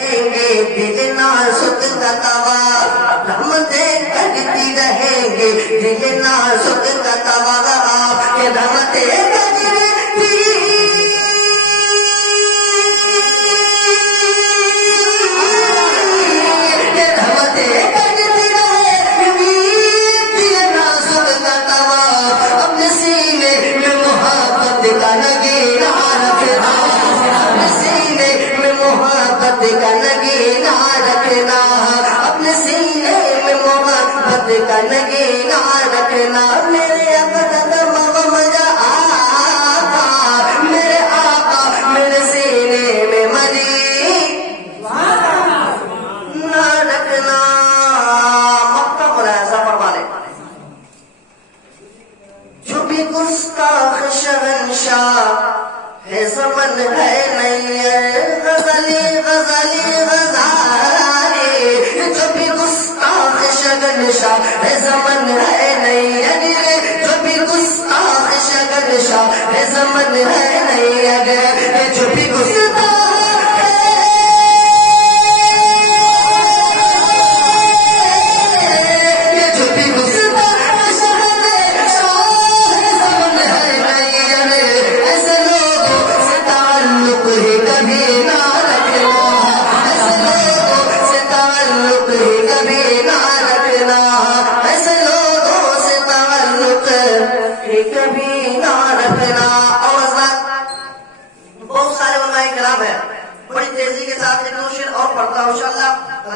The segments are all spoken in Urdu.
دل نازک کا توا رحمتیں کرتی رہیں گے، دل نازک کا توا کہ رحمتیں کرتی کا نگینا رکھنا، اپنے سینے میں محبت کا نگینا رکھنا، میرے اقدر مغم جا آقا، میرے آقا میرے سینے میں مری نہ رکھنا۔ مکہ پر ایسا فرمانے جو بھی گستاخ شہنشاہ ہے زمن ہے نہیں ہے، غزلی غزلی غزالی جو بھی گستاخ شہنشاہ ہے زمن ہے نہیں ہے، جو بھی گستاخ شہنشاہ ہے زمن ہے نہیں ہے، جو بھی گستاخ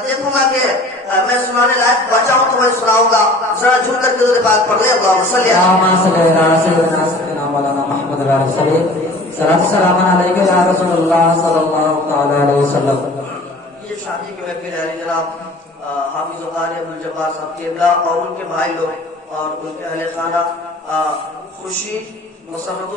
دیکھوں گا کہ میں سنانے لائق بچا ہوں تو میں سناؤں گا، ذرا جھک کر کے پاک پڑھ لے۔ اللہم صلی علی سیدنا مولانا محمد السلام علیکم یا رسول اللہ صلی اللہ علیہ وسلم۔ یہ شادی کے وکیل علی جناب حافظ القاری عبدالجبار صاحب قبلہ اور ان کے بھائی لوگ اور ان کے اہل خانہ خوشی مسرت